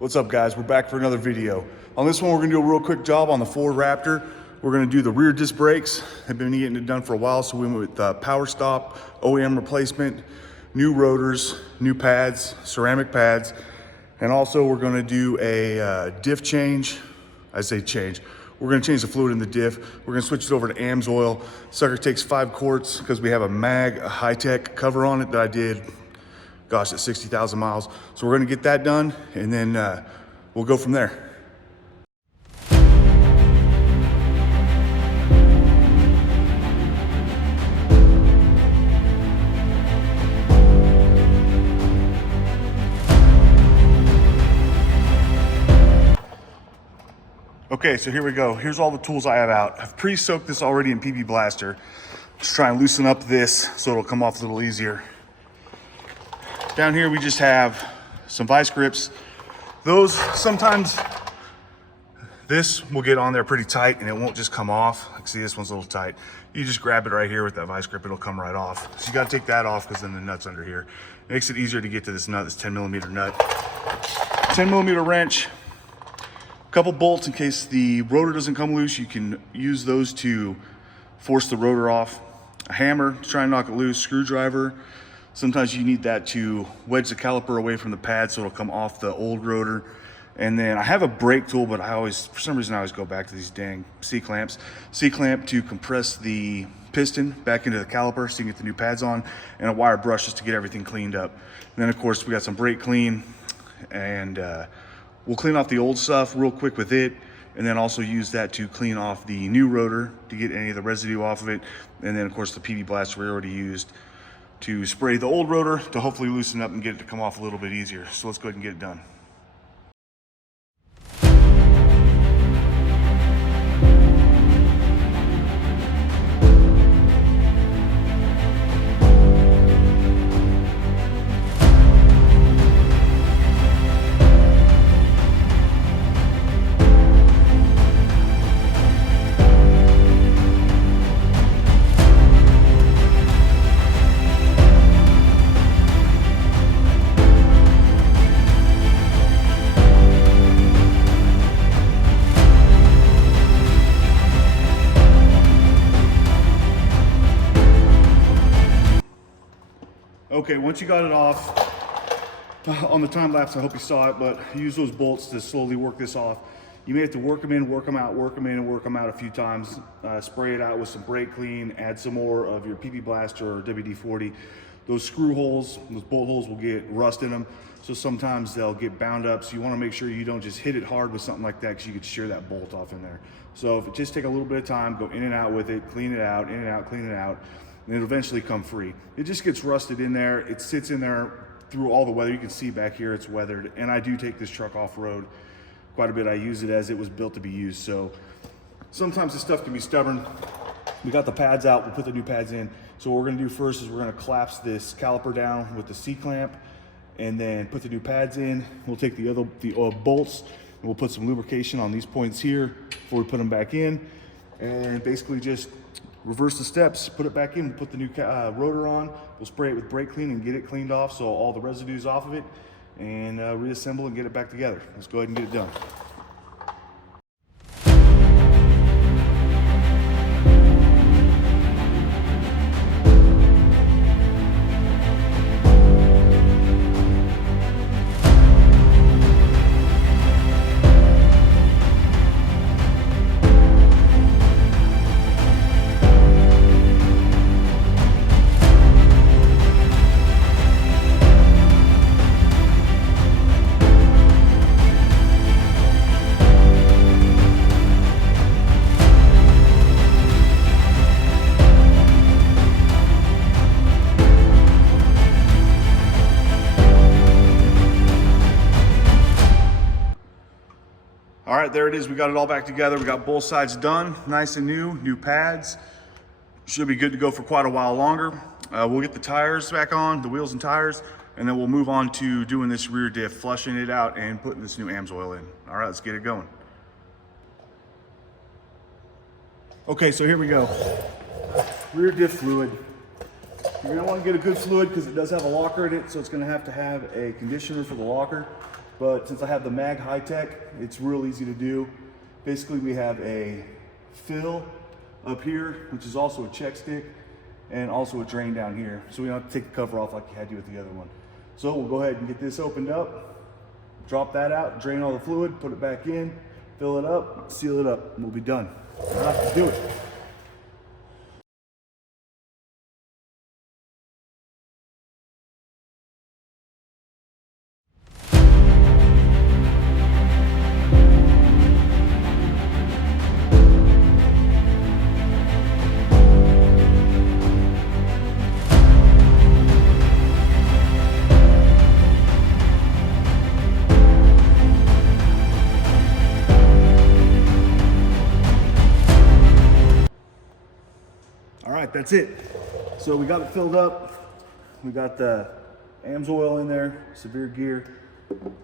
What's up, guys? We're back for another video. On this one, we're gonna do a real quick job on the Ford Raptor. We're gonna do the rear disc brakes. I've been getting it done for a while, so we went with Powerstop, OEM replacement, new rotors, new pads, ceramic pads, and also we're gonna do a diff change. I say change. We're gonna change the fluid in the diff. We're gonna switch it over to AmsOil. Sucker takes 5 quarts because we have a Mag-Hytec cover on it that I did, gosh, at 60,000 miles. So we're gonna get that done, and then we'll go from there. Okay, so here we go. Here's all the tools I have out. I've pre-soaked this already in PB Blaster. Just try and loosen up this so it'll come off a little easier. Down here we just have some vice grips. Those, sometimes this will get on there pretty tight and it won't just come off. Like, see, this one's a little tight. You just grab it right here with that vice grip, it'll come right off. So you gotta take that off because then the nut's under here. It makes it easier to get to this nut, this 10mm nut. 10mm wrench. Couple bolts in case the rotor doesn't come loose. You can use those to force the rotor off. A hammer to try and knock it loose. Screwdriver. Sometimes you need that to wedge the caliper away from the pad so it'll come off the old rotor. And then I have a brake tool, but for some reason I always go back to these dang C-clamps. C-clamp to compress the piston back into the caliper so you can get the new pads on, and a wire brush just to get everything cleaned up. And then of course we got some brake clean, and we'll clean off the old stuff real quick with it, and then also use that to clean off the new rotor to get any of the residue off of it. And then of course the PB Blaster we already used to spray the old rotor to hopefully loosen up and get it to come off a little bit easier. So let's go ahead and get it done. Okay, once you got it off, on the time lapse, I hope you saw it, but use those bolts to slowly work this off. You may have to work them in, work them out, work them in, and work them out a few times. Spray it out with some brake clean, add some more of your PB Blaster or WD-40. Those screw holes, those bolt holes will get rust in them, so sometimes they'll get bound up, so you wanna make sure you don't just hit it hard with something like that because you could shear that bolt off in there. So if it just take a little bit of time, go in and out with it, clean it out, in and out, clean it out, and it'll eventually come free. It just gets rusted in there. It sits in there through all the weather. You can see back here it's weathered, and I do take this truck off-road quite a bit. I use it as it was built to be used, so sometimes this stuff can be stubborn. We got the pads out, we'll put the new pads in. So what we're gonna do first is we're gonna collapse this caliper down with the C-clamp and then put the new pads in. We'll take the bolts and we'll put some lubrication on these points here before we put them back in, and basically just reverse the steps, put it back in, we'll put the new rotor on, we'll spray it with brake clean and get it cleaned off so all the residue's off of it, and reassemble and get it back together. Let's go ahead and get it done. All right, there it is. We got it all back together. We got both sides done, nice and new pads. Should be good to go for quite a while longer. We'll get the tires back on, the wheels and tires, and then we'll move on to doing this rear diff, flushing it out and putting this new AmsOil in. All right, let's get it going. Okay, so here we go. Rear diff fluid. You're gonna want to get a good fluid because it does have a locker in it, so it's gonna have a conditioner for the locker. but since I have the Mag-Hytec, it's real easy to do. Basically, we have a fill up here, which is also a check stick, and also a drain down here. So we don't have to take the cover off like you had to with the other one. So we'll go ahead and get this opened up, drop that out, drain all the fluid, put it back in, fill it up, seal it up, and we'll be done. Let's do it. All right, that's it. So we got it filled up. We got the AmsOil in there, severe gear,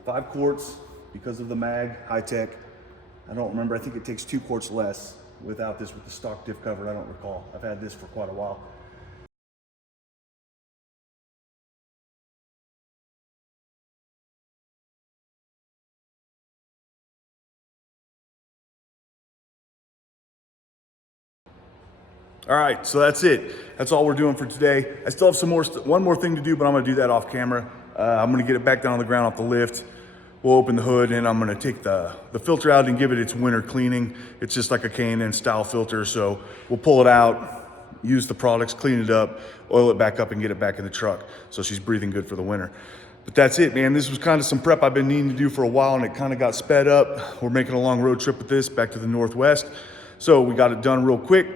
5 quarts because of the Mag-Hytec. I don't remember, I think it takes 2 quarts less without this, with the stock diff covered, I don't recall. I've had this for quite a while. All right, so that's it. That's all we're doing for today. I still have one more thing to do, but I'm gonna do that off camera. I'm gonna get it back down on the ground off the lift. We'll open the hood and I'm gonna take the filter out and give it its winter cleaning. It's just like a K&N style filter. So we'll pull it out, use the products, clean it up, oil it back up and get it back in the truck. So she's breathing good for the winter. But that's it, man. This was kind of some prep I've been needing to do for a while and it kind of got sped up. We're making a long road trip with this back to the Northwest. So we got it done real quick.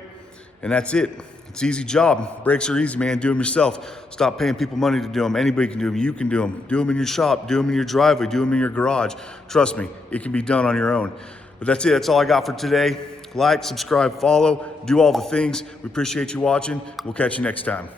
And that's it. It's an easy job. Brakes are easy, man. Do them yourself. Stop paying people money to do them. Anybody can do them. You can do them. Do them in your shop. Do them in your driveway. Do them in your garage. Trust me, it can be done on your own. But that's it. That's all I got for today. Like, subscribe, follow, do all the things. We appreciate you watching. We'll catch you next time.